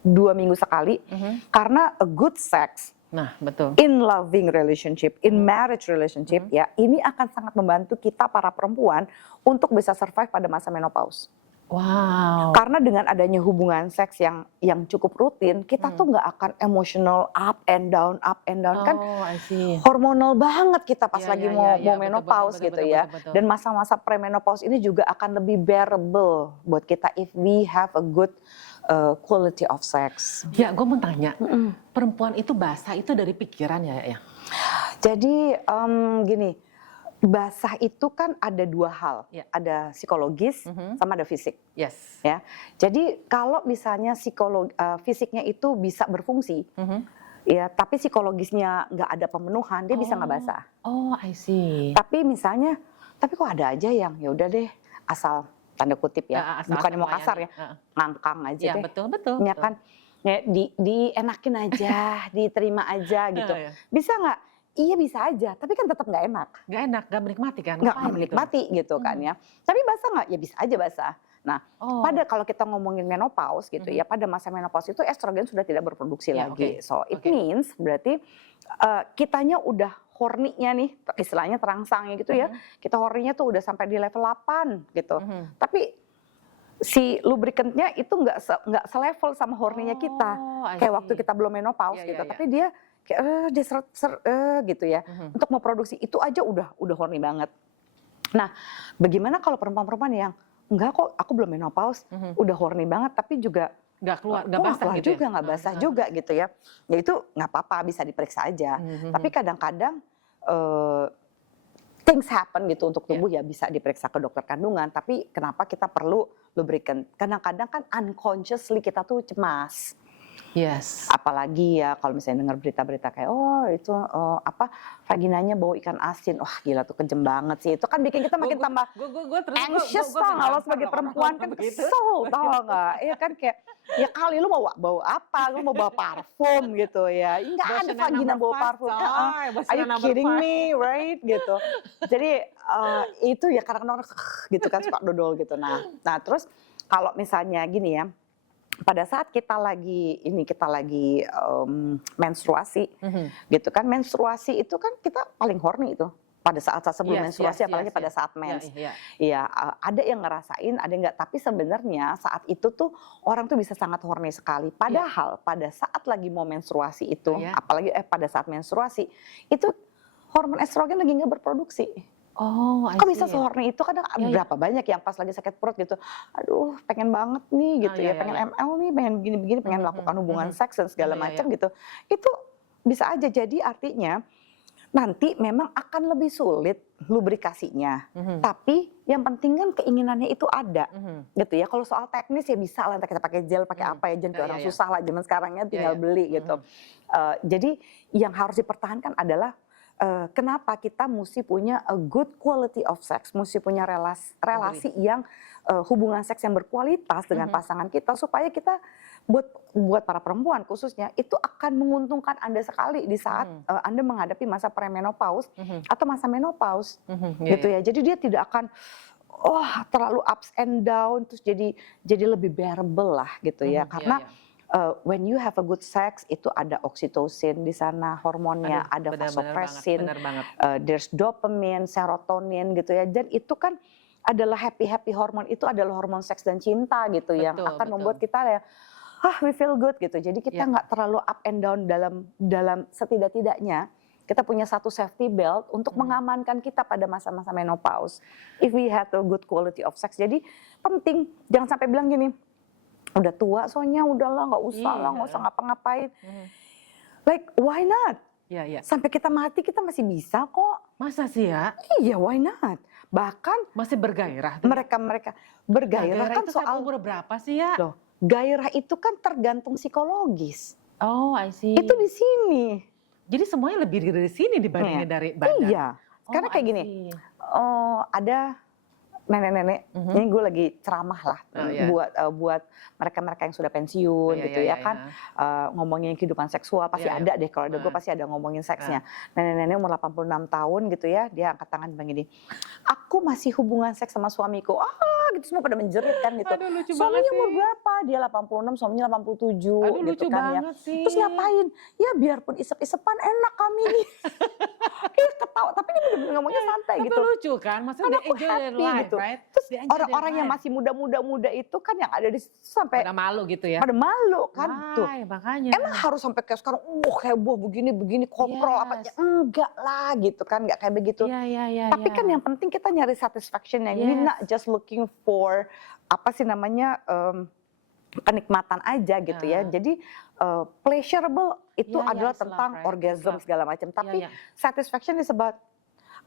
2 minggu sekali. Karena a good sex, nah betul, in loving relationship, in marriage relationship, ya ini akan sangat membantu kita para perempuan untuk bisa survive pada masa menopause. Wow. Karena dengan adanya hubungan seks yang cukup rutin, kita tuh nggak akan emotional up and down kan. I see. Hormonal banget kita pas lagi mau menopause gitu ya. Dan masa-masa premenopause ini juga akan lebih bearable buat kita if we have a good quality of sex. Ya, gue mau tanya, perempuan itu basah itu dari pikiran ya? Jadi gini. basah itu kan ada dua hal, ada psikologis sama ada fisik. Yes. Ya, jadi kalau misalnya fisiknya itu bisa berfungsi, ya, tapi psikologisnya nggak ada pemenuhan, dia bisa nggak basah. Oh, I see. Tapi misalnya, tapi kok ada aja yang ya udah deh, asal tanda kutip ya, bukannya mau kasar ya, ngangkang aja ya, deh. Betul. Ya kan, ya, dienakin aja, diterima aja gitu. Bisa nggak? Iya bisa aja, tapi kan tetap nggak enak. Nggak menikmati kan? Nggak menikmati gitu kan ya. Tapi basah nggak? Ya bisa aja basah. Nah, kalau kita ngomongin menopause gitu ya, pada masa menopause itu estrogen sudah tidak berproduksi lagi. So it means berarti kitanya udah horny-nya nih, istilahnya terangsangnya gitu ya. Kita horny-nya tuh udah sampai di level 8 gitu. Tapi si lubricant-nya itu nggak selevel sama horny-nya kita. Kayak waktu kita belum menopause gitu. Tapi dia kayak dia gitu ya. Untuk memproduksi itu aja udah horny banget. Nah, bagaimana kalau perempuan-perempuan yang enggak kok aku belum menopause, udah horny banget tapi juga nggak keluar, nggak basah gitu juga, nggak basah juga gitu ya. Ya itu nggak apa-apa, bisa diperiksa aja. Tapi kadang-kadang things happen gitu untuk tubuh ya bisa diperiksa ke dokter kandungan. Tapi kenapa kita perlu lubricant? Kadang-kadang kan unconsciously kita tuh cemas. Yes. Apalagi ya kalau misalnya dengar berita-berita kayak itu vaginanya bau ikan asin, wah gila tuh kejem banget sih. Itu kan bikin kita makin tambah anxious kalau sebagai perempuan kan kesel, tau nggak? Iya kan kayak ya kali lu mau bau apa? Lu mau bawa parfum gitu ya? Nggak ada vagina bawa parfum. Are you kidding me, right? Gitu. Jadi itu ya kadang-kadang gitu kan suka dodol gitu. Nah terus kalau misalnya gini ya. Pada saat kita lagi menstruasi, gitu kan, menstruasi itu kan kita paling horny itu pada saat sebelum menstruasi, apalagi pada saat mens. Iya, ada yang ngerasain, ada yang enggak. Tapi sebenarnya saat itu tuh orang tuh bisa sangat horny sekali. Padahal pada saat lagi mau menstruasi itu, apalagi pada saat menstruasi itu hormon estrogen lagi nggak berproduksi. Oh, kok bisa sehorny itu kadang berapa banyak yang pas lagi sakit perut gitu, aduh pengen banget nih gitu pengen ML nih, pengen begini-begini, pengen melakukan hubungan seks dan segala macam gitu. Itu bisa aja jadi artinya nanti memang akan lebih sulit lubrikasinya. Tapi yang penting kan keinginannya itu ada gitu ya. Kalau soal teknis ya bisa lah kita pakai gel, pakai apa ya, jangan orang susah lah zaman sekarang ya tinggal beli gitu. Jadi yang harus dipertahankan adalah kenapa kita mesti punya a good quality of sex, mesti punya relasi yang hubungan seks yang berkualitas dengan pasangan kita supaya kita buat para perempuan khususnya itu akan menguntungkan Anda sekali di saat Anda menghadapi masa premenopause atau masa menopause gitu ya. Jadi dia tidak akan terlalu ups and down terus jadi lebih bearable lah gitu ya karena when you have a good sex itu ada oksitosin di sana hormonnya, ada vasopressin, there's dopamine, serotonin gitu ya. Dan itu kan adalah happy hormon, itu adalah hormon seks dan cinta gitu yang akan membuat kita ya we feel good gitu. Jadi kita nggak terlalu up and down dalam setidak-tidaknya kita punya satu safety belt untuk mengamankan kita pada masa-masa menopause. If we have a good quality of sex. Jadi penting jangan sampai bilang gini, udah tua soalnya udahlah nggak usah ngapa-ngapain. Like why not? Sampai kita mati kita masih bisa kok. Masa sih ya? Iya, why not? Bahkan masih bergairah. Mereka bergairah kan itu soal umur berapa sih ya? Loh, gairah itu kan tergantung psikologis. Oh, I see. Itu di sini. Jadi semuanya lebih dari sini dibandingin dari badan. Iya. Karena kayak gini. Ada nenek-nenek, ini gue lagi ceramah lah buat mereka-mereka yang sudah pensiun gitu ya kan, ngomongin kehidupan seksual pasti ada deh, kalau ada gue pasti ada ngomongin seksnya. Nenek-nenek umur 86 tahun gitu ya, dia angkat tangan bilang gini, aku masih hubungan seks sama suamiku, gitu semua pada menjerit kan gitu. Aduh, lucu suaminya umur sih. berapa? Dia 86, suaminya 87 Aduh, gitu lucu kan ya. sih. Terus ngapain? Ya biarpun isep-isepan enak kami nih. Ketawa, tapi dia bener-bener ngomongnya santai tapi gitu. lucu kan, maksudnya aku happy gitu. Right? Terus orang-orang yang masih muda-muda itu kan yang ada di situ sampai pada malu gitu ya. Pada malu kan tuh. Makanya. Emang harus sampai kayak sekarang heboh begini kontrol apa enggak lah gitu kan, enggak kayak begitu. Tapi kan yang penting kita nyari satisfaction yang we not just looking for apa sih namanya kenikmatan aja gitu ya. Jadi pleasurable itu adalah tentang orgasm segala macam. Tapi satisfaction is about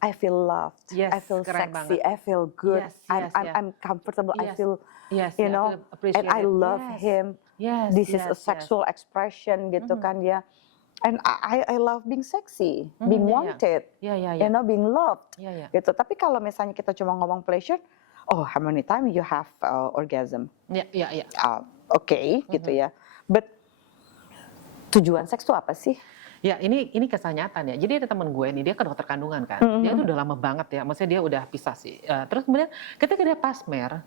I feel loved, Yes, I feel keren sexy, banget. I feel good, Yes, yes, yeah. I'm comfortable, I Yes, feel, yes, you yeah, know, feel and I appreciated. love Yes, him. yes, This is a yes, yes. sexual expression gitu kan ya. And I love being sexy, being Ya, ya. wanted, Ya, ya, you ya. know, being loved, Ya, ya. gitu. Tapi kalau misalnya kita cuma ngomong pleasure, oh how many time you have orgasm? Ya, ya, ya. Oke, gitu ya. But tujuan seks itu apa sih? Ya, ini kisah nyata nih. Jadi ada teman gue nih, dia ke dokter kandungan kan. Dia tuh udah lama banget ya, maksudnya dia udah pisah sih. Terus kemudian ketika dia pasmer,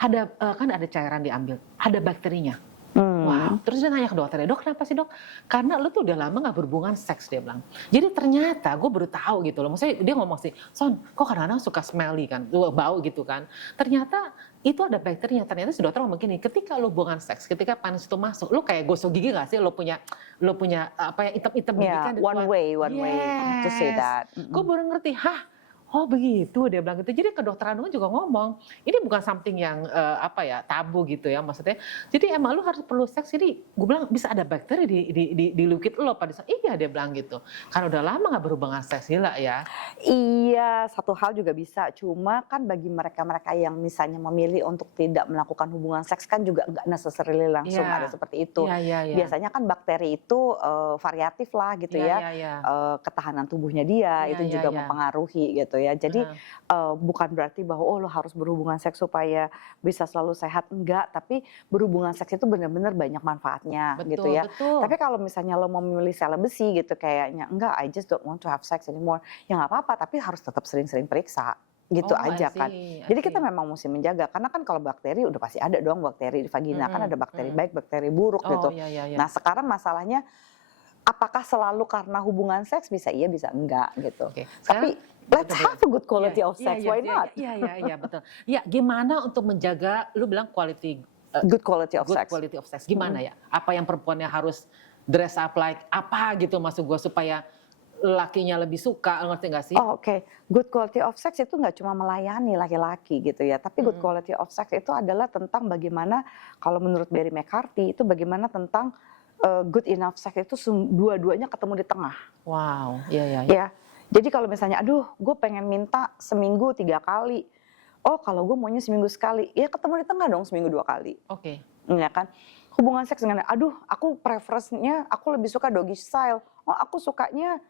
ada kan ada cairan diambil, ada bakterinya. Wow, terus dia nanya ke dokternya, dok kenapa sih dok? Karena lu tuh udah lama gak berhubungan seks, dia bilang. Jadi ternyata gue baru tahu gitu loh, maksudnya dia ngomong sih, Son, kok kadang-kadang suka smelly kan, bau gitu kan. Ternyata itu ada bakterinya, ternyata si dokter ngomong gini, ketika lu hubungan seks, ketika panas itu masuk, lu kayak gosok gigi gak sih? Lu punya apa ya, item-item gigi kan. One way to say that. Gue baru ngerti, oh begitu, dia bilang gitu. Jadi ke dokter kandungan juga ngomong, ini bukan something yang tabu gitu ya maksudnya. Jadi emang lu harus perlu seks, jadi gue bilang bisa ada bakteri di lukit lo pada saat, iya dia bilang gitu. Karena udah lama gak berhubungan seks, gila ya. Iya, satu hal juga bisa. Cuma kan bagi mereka-mereka yang misalnya memilih untuk tidak melakukan hubungan seks kan juga nggak necessarily langsung ada seperti itu. Biasanya kan bakteri itu variatif lah gitu ya. Ketahanan tubuhnya dia itu juga mempengaruhi gitu ya. Jadi bukan berarti bahwa lo harus berhubungan seks supaya bisa selalu sehat, enggak. Tapi berhubungan seks itu benar-benar banyak manfaatnya gitu ya. Tapi kalau misalnya lo mau memilih celibacy gitu kayaknya, enggak, I just don't want to have sex anymore. Ya nggak apa-apa, tapi harus tetap sering-sering periksa gitu aja kan. Jadi kita memang mesti menjaga, karena kan kalau bakteri udah pasti ada dong bakteri di vagina, kan ada bakteri baik, bakteri buruk gitu. Nah sekarang masalahnya apakah selalu karena hubungan seks? Bisa iya, bisa enggak gitu. Tapi let's have a good quality of sex, why not? Iya betul. Ya gimana untuk menjaga, lu bilang good quality of sex. Gimana ya? Apa yang perempuannya harus dress up like apa gitu maksud gue supaya lakinya lebih suka, ngerti gak sih? Oke. Good quality of sex itu nggak cuma melayani laki-laki gitu ya, tapi good quality of sex itu adalah tentang bagaimana, kalau menurut Barry McCarthy itu bagaimana tentang good enough sex itu dua-duanya ketemu di tengah. Wow, iya. Ya, jadi kalau misalnya, aduh, gue pengen minta seminggu 3 kali. Oh, kalau gue maunya seminggu sekali, ya ketemu di tengah dong seminggu 2 kali. Oke. Ya kan? Hubungan seks dengan, aduh, aku preference-nya, aku lebih suka doggy style. Oh, aku sukanya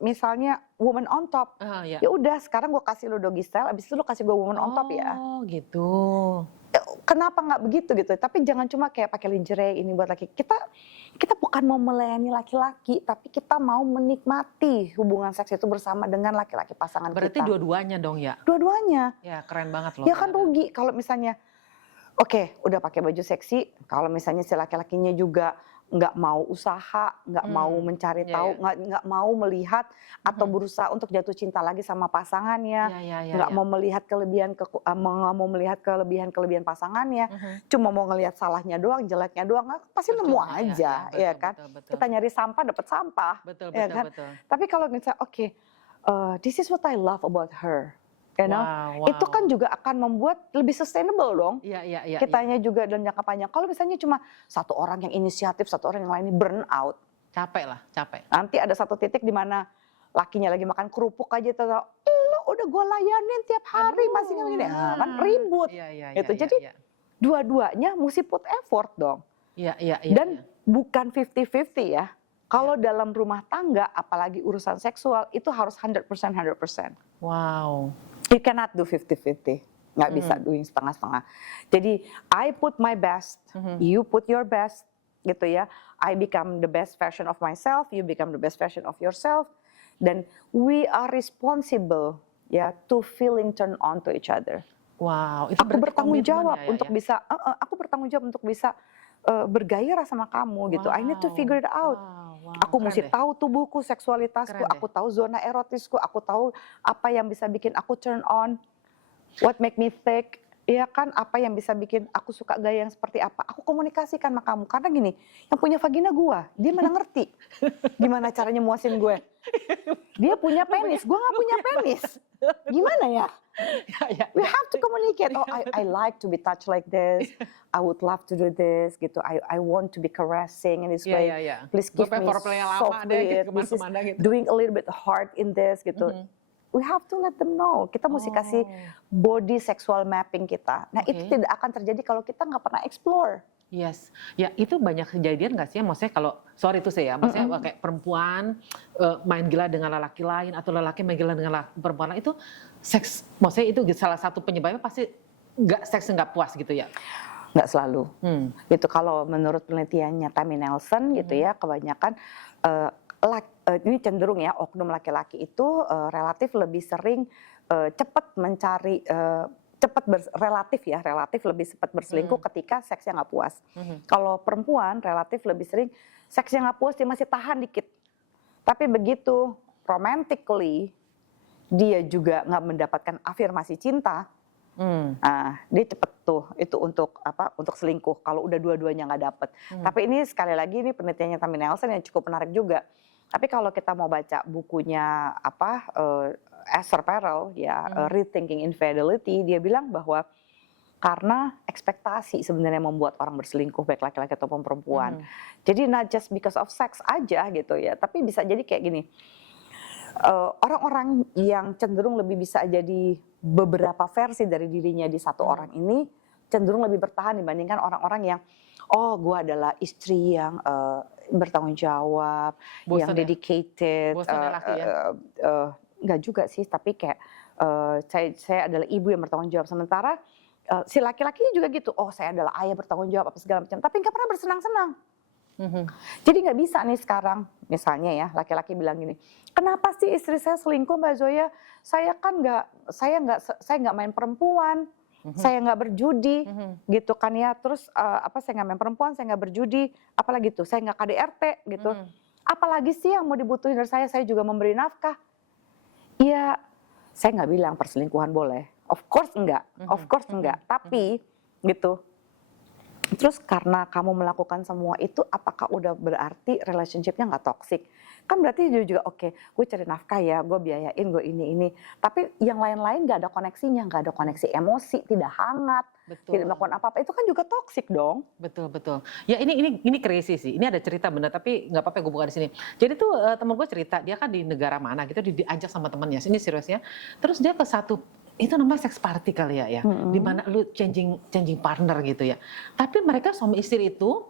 misalnya woman on top. Ya udah, sekarang gue kasih lo doggy style, abis itu lo kasih gue woman on top ya. Oh, gitu. Kenapa nggak begitu gitu? Tapi jangan cuma kayak pakai lingerie ini buat laki. Kita bukan mau melayani laki-laki, tapi kita mau menikmati hubungan seks itu bersama dengan laki-laki pasangan kita. Berarti dua-duanya dong ya? Dua-duanya. Ya keren banget loh. Ya kan rugi kalau misalnya, oke, udah pakai baju seksi, kalau misalnya si laki-lakinya juga nggak mau usaha, nggak mau mencari tahu, nggak mau melihat atau berusaha untuk jatuh cinta lagi sama pasangannya, nggak mau melihat mau melihat kelebihan pasangannya, cuma mau ngelihat salahnya doang, jeleknya doang, pasti nemu aja, ya kan? Betul. Kita nyari sampah dapat sampah, betul. Tapi kalau misalnya, this is what I love about her. You know? Wow. Itu kan juga akan membuat lebih sustainable dong. Iya. Kitanya juga dalam jangka panjang. Kalau misalnya cuma satu orang yang inisiatif, satu orang yang lain burn out. Capek. Nanti ada satu titik di mana lakinya lagi makan kerupuk aja, lo udah gue layanin tiap hari, masih nggak begini, kan ribut. Gitu. Jadi dua-duanya mesti put effort dong. Iya. Dan bukan 50-50 ya. Kalau dalam rumah tangga, apalagi urusan seksual, itu harus 100%. Wow. You cannot do 50-50, nggak bisa doing setengah-setengah. Jadi I put my best, you put your best, gitu ya. I become the best version of myself, you become the best version of yourself. Dan we are responsible ya to feeling turn on to each other. Wow. Itu aku bertanggung jawab untuk bisa, aku bertanggung jawab untuk bisa bergairah sama kamu gitu. I need to figure it out. Aku mesti tahu tubuhku, seksualitasku, aku tahu zona erotisku, aku tahu apa yang bisa bikin aku turn on, what make me thick, ya kan, apa yang bisa bikin aku suka gaya yang seperti apa. Aku komunikasikan sama kamu, karena gini, yang punya vagina gua, dia mana ngerti gimana caranya muasin gue. Dia punya penis, gua nggak punya penis. Gimana ya? We have to communicate. Oh, I like to be touched like this. I would love to do this, gitu. I want to be caressing in this way. Please give me softly. This is doing a little bit hard in this, gitu. We have to let them know. Kita mesti kasih body sexual mapping kita. Nah, itu tidak akan terjadi kalau kita nggak pernah explore. Yes, ya itu banyak kejadian nggak sih? Maksudnya kalau, sorry itu saya, maksudnya kayak perempuan main gila dengan lelaki lain atau lelaki main gila dengan perempuan lain itu seks, maksudnya itu salah satu penyebabnya pasti seks nggak puas gitu ya? Nggak selalu. Gitu kalau menurut penelitiannya Tammy Nelson gitu ya, kebanyakan ini cenderung ya oknum laki-laki itu relatif lebih sering cepat mencari relatif lebih cepat berselingkuh ketika seksnya nggak puas. Kalau perempuan relatif lebih sering seksnya nggak puas dia masih tahan dikit, tapi begitu romantically dia juga nggak mendapatkan afirmasi cinta, dia cepet tuh itu untuk selingkuh kalau udah dua-duanya nggak dapet. Tapi ini sekali lagi ini penelitiannya Tammy Nelson yang cukup menarik juga. Tapi kalau kita mau baca bukunya Esther Perel ya, Rethinking Infidelity, dia bilang bahwa karena ekspektasi sebenarnya membuat orang berselingkuh baik laki-laki ataupun perempuan. Jadi not just because of sex aja gitu ya, tapi bisa jadi kayak gini. Orang-orang yang cenderung lebih bisa jadi beberapa versi dari dirinya di satu orang ini cenderung lebih bertahan dibandingkan orang-orang yang gue adalah istri yang bertanggung jawab, yang dedicated. Enggak juga sih, tapi kayak saya adalah ibu yang bertanggung jawab. Sementara si laki-lakinya juga gitu, saya adalah ayah bertanggung jawab apa segala macam, tapi nggak pernah bersenang-senang. Jadi nggak bisa nih sekarang, misalnya ya laki-laki bilang gini, kenapa sih istri saya selingkuh Mbak Zoya? Saya nggak main perempuan, saya nggak berjudi, gitu kan ya. Terus saya nggak main perempuan, saya nggak berjudi, apalagi tuh saya nggak KDRT gitu. Apalagi sih yang mau dibutuhin dari saya juga memberi nafkah. Ya, saya nggak bilang perselingkuhan boleh. Of course enggak. Tapi gitu. Terus karena kamu melakukan semua itu, apakah udah berarti relationship-nya nggak toxic? Kan berarti juga oke, gue cari nafkah ya, gue biayain, gue ini. Tapi yang lain-lain nggak ada koneksinya, nggak ada koneksi emosi, tidak hangat, tidak melakukan apa-apa. Itu kan juga toxic dong. Betul. Ya ini crazy sih. Ini ada cerita bener, tapi nggak apa-apa gue buka di sini. Jadi tuh temen gue cerita, dia kan di negara mana gitu, diajak sama temennya. Ini seriusnya. Terus dia ke satu, itu namanya sex party kali ya, di mana lu changing partner gitu ya. Tapi mereka suami istri itu,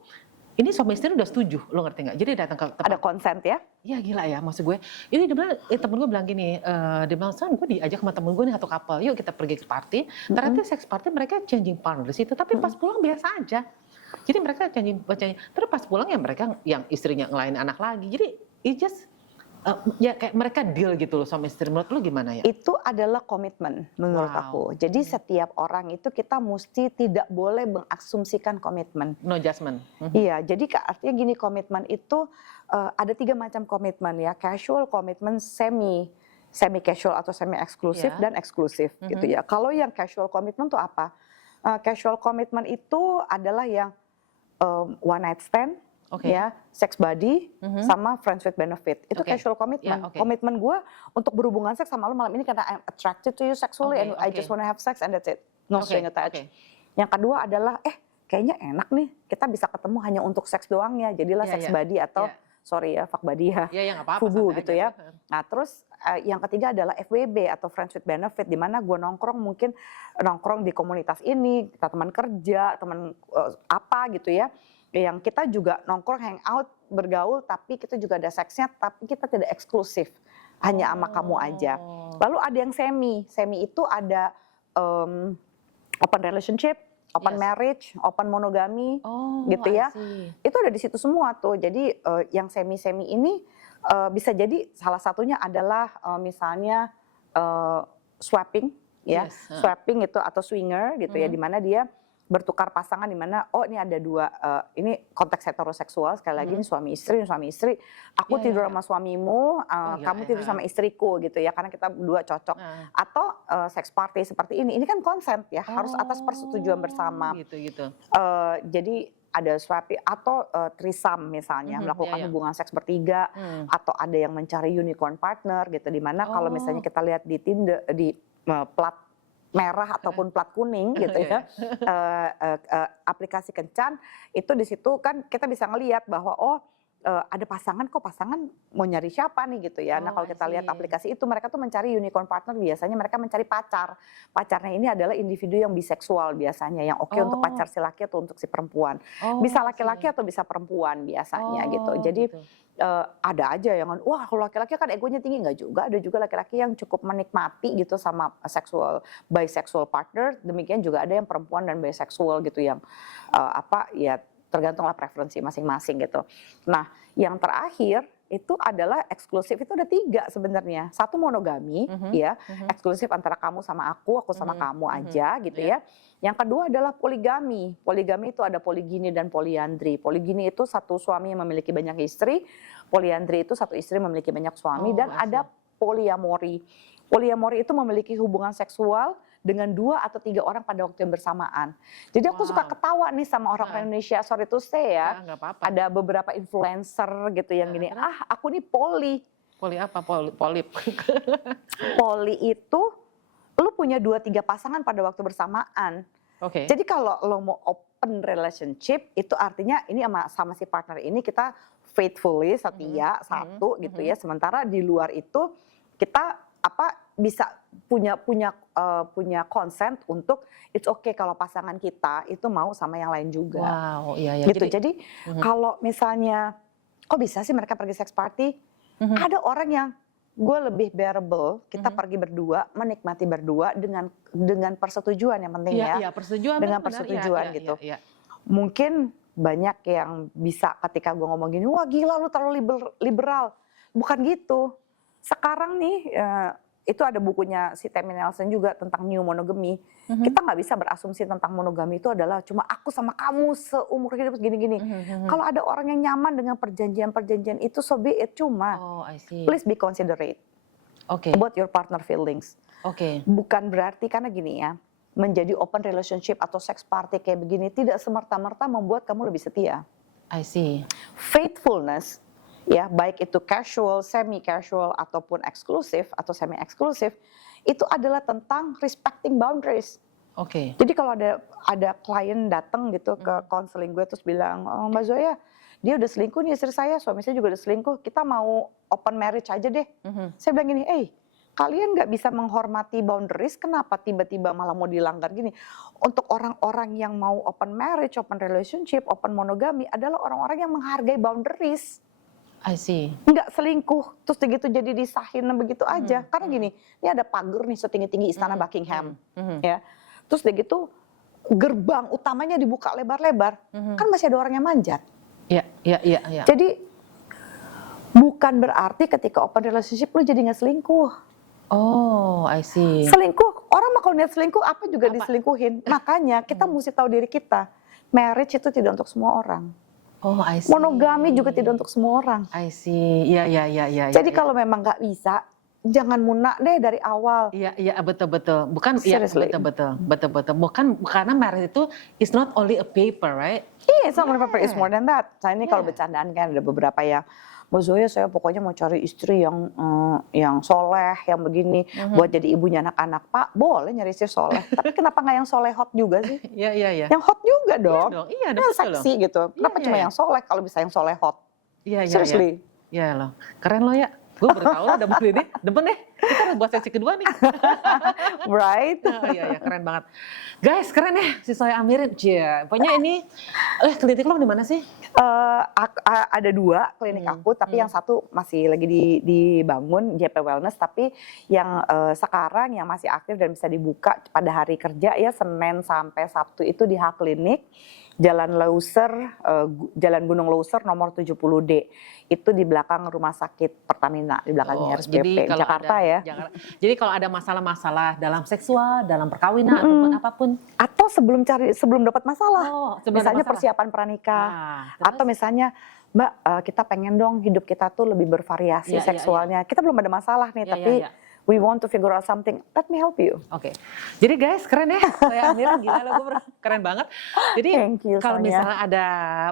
ini suami istri udah setuju, lo ngerti nggak? Jadi datang ke tempat. Ada consent ya? Iya gila ya, maksud gue. Ini dia bilang, temen gue bilang gini, dia bilang, gue diajak sama temen gue nih satu couple, yuk kita pergi ke party. Ternyata sex party mereka changing partner di situ, tapi pas pulang biasa aja. Jadi mereka changing, terus pas pulang ya mereka yang istrinya ngelain anak lagi. Jadi it just ya kayak mereka deal gitu loh sama istri. Menurut lu gimana ya? Itu adalah komitmen menurut aku. Jadi setiap orang itu kita mesti tidak boleh mengasumsikan komitmen. No judgment. Iya, jadi artinya gini, komitmen itu ada 3 macam komitmen ya. Casual, komitmen, semi casual atau semi eksklusif dan eksklusif gitu ya. Kalau yang casual komitmen itu apa? Casual komitmen itu adalah yang one night stand. Ya, sex buddy sama friends with benefit. Itu casual commitment. Komitmen gue untuk berhubungan seks sama lo malam ini karena I'm attracted to you sexually and I just wanna have sex and that's it. No string attached. Yang kedua adalah kayaknya enak nih kita bisa ketemu hanya untuk seks doang ya. Jadilah sex buddy atau sorry ya, fuck buddy ya. Fubu gitu ya. Nah, terus yang ketiga adalah FWB atau friends with benefit, di mana gue nongkrong di komunitas ini, kita teman kerja, teman apa gitu ya. Yang kita juga nongkrong, hangout, bergaul, tapi kita juga ada seksnya, tapi kita tidak eksklusif, hanya sama kamu aja. Lalu ada yang semi itu ada open relationship, open marriage, open monogami, gitu ya. Itu ada di situ semua tuh. Jadi yang semi ini bisa jadi salah satunya adalah misalnya swapping, ya, swapping itu atau swinger gitu ya, di mana dia bertukar pasangan, di mana ini ada dua, ini konteks heteroseksual, sekali lagi ini suami istri, aku tidur sama suamimu, kamu tidur sama istriku gitu ya, karena kita berdua cocok. Atau sex party seperti ini kan consent ya, harus atas persetujuan bersama. Gitu. Jadi ada swapping atau threesome misalnya, melakukan hubungan seks bertiga, atau ada yang mencari unicorn partner gitu, di mana kalau misalnya kita lihat di Tinder, di merah ataupun plat kuning gitu Iya, ya, aplikasi Kencan itu di situ kan kita bisa ngelihat bahwa ada pasangan, kok pasangan mau nyari siapa nih gitu ya. Nah kalau I kita lihat see. aplikasi itu mereka tuh mencari unicorn partner, biasanya mereka mencari pacar. Pacarnya ini adalah individu yang biseksual biasanya, yang oke untuk pacar si laki atau untuk si perempuan. Bisa I laki-laki see. atau bisa perempuan biasanya gitu. Jadi Gitu. ada aja yang wah kalau laki-laki kan egonya tinggi, nggak juga, ada juga laki-laki yang cukup menikmati gitu sama bisexual partner, demikian juga ada yang perempuan dan bisexual gitu yang ya tergantunglah preferensi masing-masing gitu. Nah yang terakhir itu adalah eksklusif, itu ada 3 sebenarnya. Satu monogami ya, eksklusif antara kamu sama aku sama kamu aja gitu ya. Yang kedua adalah poligami. Poligami itu ada poligini dan poliandri. Poligini itu satu suami yang memiliki banyak istri, poliandri itu satu istri memiliki banyak suami, dan ada poliamori. Poliamori itu memiliki hubungan seksual dengan 2 atau 3 orang pada waktu yang bersamaan. Jadi aku suka ketawa nih sama orang Indonesia, sorry to say ya. Ada beberapa influencer gitu yang gini, aku nih poli. Poli apa? Polip. Poli itu lu punya 2-3 pasangan pada waktu bersamaan. Jadi kalau lo mau open relationship, itu artinya ini sama si partner ini kita faithfully, setia, satu gitu ya. Sementara di luar itu kita bisa punya consent untuk it's okay kalau pasangan kita itu mau sama yang lain juga. Wow, iya. Gitu. Jadi kalau misalnya kok bisa sih mereka pergi sex party? Ada orang yang gue lebih bearable, kita pergi berdua, menikmati berdua dengan persetujuan yang penting ya. Iya, persetujuan. Dengan persetujuan gitu. Mungkin banyak yang bisa ketika gue ngomong gini, wah gila lu terlalu liberal. Bukan gitu. Sekarang nih itu ada bukunya si Tammy Nelson juga tentang new monogamy. Kita nggak bisa berasumsi tentang monogami itu adalah cuma aku sama kamu seumur hidup gini-gini. Kalau ada orang yang nyaman dengan perjanjian-perjanjian itu, so be it. Cuma please be considerate about your partner feelings. Bukan berarti karena gini ya, menjadi open relationship atau sex party kayak begini tidak semerta-merta membuat kamu lebih setia. Faithfulness, ya baik itu casual, semi casual ataupun eksklusif atau semi eksklusif, itu adalah tentang respecting boundaries. Jadi kalau ada klien datang gitu ke konseling gue terus bilang, Mbak Zoya, dia udah selingkuh nih istri saya, suami saya juga udah selingkuh, kita mau open marriage aja deh. Saya bilang gini, kalian nggak bisa menghormati boundaries, kenapa tiba-tiba malah mau dilanggar gini? Untuk orang-orang yang mau open marriage, open relationship, open monogami adalah orang-orang yang menghargai boundaries. Nggak selingkuh, terus begitu jadi disahin begitu aja. Karena gini, ini ada pagar nih setinggi-tinggi istana Buckingham, ya. Terus begitu gerbang utamanya dibuka lebar-lebar, kan masih ada orang yang manjat. Iya. Jadi bukan berarti ketika open relationship lu jadi nggak selingkuh. Selingkuh, orang mah kalau niat selingkuh apa juga diselingkuhin. Makanya kita mesti tahu diri kita. Marriage itu tidak untuk semua orang. Monogami juga tidak untuk semua orang. Iya. Jadi kalau memang nggak bisa, jangan munak deh dari awal. Iya, betul. Bukan, Seriously. betul. Bukan, karena marriage itu is not only a paper, right? Iya, it's not only a paper, it's more than that. Saya ini kalau bercandaan kan ada beberapa yang, Mbak Zoya saya pokoknya mau cari istri yang soleh, yang begini, buat jadi ibunya anak-anak. Pak, boleh nyari istri soleh, tapi kenapa nggak yang soleh hot juga sih? Iya. Yang hot juga dong. Iya, yang seksi gitu. Kenapa cuma yang soleh kalau bisa yang soleh hot? Iya. Seriously. Iya loh, keren loh ya. Gue baru tahu ada buku ini, demen deh. Kita harus buat sesi kedua nih. Right? Iya, keren banget. Guys, keren ya si Zoya Amirin. Pokoknya ini, klinik lo di mana sih? Ada 2 klinik aku, tapi yang satu masih lagi dibangun, JP Wellness. Tapi yang sekarang yang masih aktif dan bisa dibuka pada hari kerja ya Senin sampai Sabtu itu di H Klinik, Jalan Lauser, Jalan Gunung Lauser nomor 70D. Itu di belakang Rumah Sakit Pertamina, di belakangnya RSPP Jakarta ya. Jadi kalau ada masalah-masalah dalam seksual, dalam perkawinan ataupun apapun, atau sebelum dapat masalah, misalnya persiapan pranikah, atau misalnya Mbak kita pengen dong hidup kita tuh lebih bervariasi seksualnya. Kita belum ada masalah nih, tapi we want to figure out something, let me help you. Oke. Jadi guys, keren ya. Saya Amir, gila lo, gue keren banget. Jadi Thank you, kalau Sonia. misalnya ada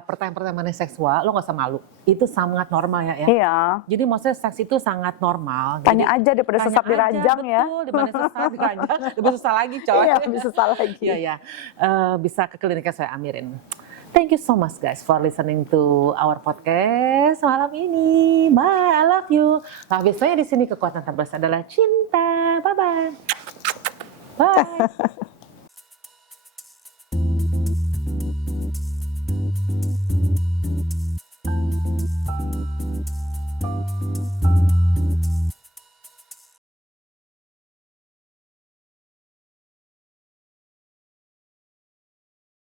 pertanyaan-pertanyaan mengenai seksual, lo gak usah malu. Itu sangat normal ya. Iya. Jadi maksudnya seks itu sangat normal. Tanya Jadi, aja daripada tanya sesat di aja, ranjang ya. Betul, daripada sesat di ranjang, lebih susah lagi coy. Iya, lebih susah lagi. Iya, iya. Bisa ke kliniknya saya Amirin. Thank you so much guys for listening to our podcast malam ini. Bye, I love you. Habis saya di sini kekuatan terbesar adalah cinta. Bye bye. Bye.